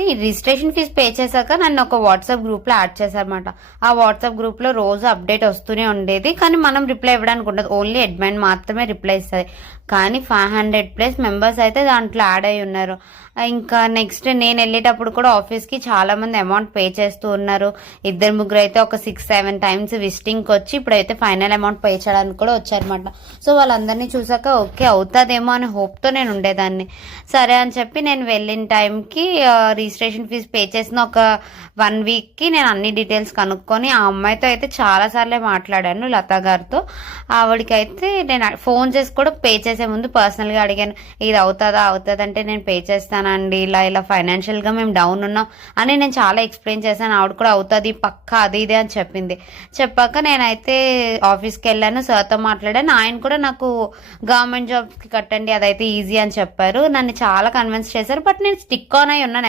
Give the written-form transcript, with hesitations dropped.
అయితే ఈ registration fee pay చేశాక నన్ను ఒక వాట్సాప్ గ్రూప్లో యాడ్ చేశారన్నమాట. ఆ వాట్సాప్ గ్రూప్లో రోజు అప్డేట్ వస్తూనే ఉండేది. కానీ మనం రిప్లై ఇవ్వడానికి ఉండదు, ఓన్లీ అడ్మిన్ మాత్రమే రిప్లై ఇస్తుంది. కానీ 500+ మెంబర్స్ అయితే దాంట్లో యాడ్ అయి ఉన్నారు. ఇంకా నెక్స్ట్ నేను వెళ్ళేటప్పుడు కూడా ఆఫీస్కి చాలా మంది అమౌంట్ పే చేస్తూ ఉన్నారు. 2-3 అయితే ఒక 6-7 టైమ్స్ విజిటింగ్కి వచ్చి ఇప్పుడైతే ఫైనల్ అమౌంట్ పే చేయడానికి కూడా వచ్చారనమాట. సో వాళ్ళందరినీ చూసాక ఓకే అవుతుందేమో అనే హోప్తో నేను ఉండేదాన్ని. సరే అని చెప్పి నేను వెళ్ళిన టైంకి రిజిస్ట్రేషన్ ఫీజు పే చేసిన ఒక 1 వీక్కి నేను అన్ని డీటెయిల్స్ కనుక్కొని ఆ అమ్మాయితో అయితే చాలాసార్లే మాట్లాడాను, లతా గారితో. ఆవిడకైతే నేను ఫోన్ చేసి కూడా పే చేసే ముందు పర్సనల్గా అడిగాను, ఇది అవుతుందంటే నేను పే చేస్తానండి, ఇలా ఫైనాన్షియల్గా మేము డౌన్ ఉన్నాం అని నేను చాలా ఎక్స్ప్లెయిన్ చేశాను. ఆవిడ కూడా అవుతుంది పక్కా అది ఇదే అని చెప్పింది. చెప్పాక నేనైతే ఆఫీస్కి వెళ్ళాను, సార్తో మాట్లాడాను. ఆయన కూడా నాకు గవర్నమెంట్ జాబ్కి కట్టండి అదైతే ఈజీ అని చెప్పారు. నన్ను చాలా కన్విన్స్ చేశారు. బట్ నేను స్టిక్ ఆన్ అయి ఉన్నాను.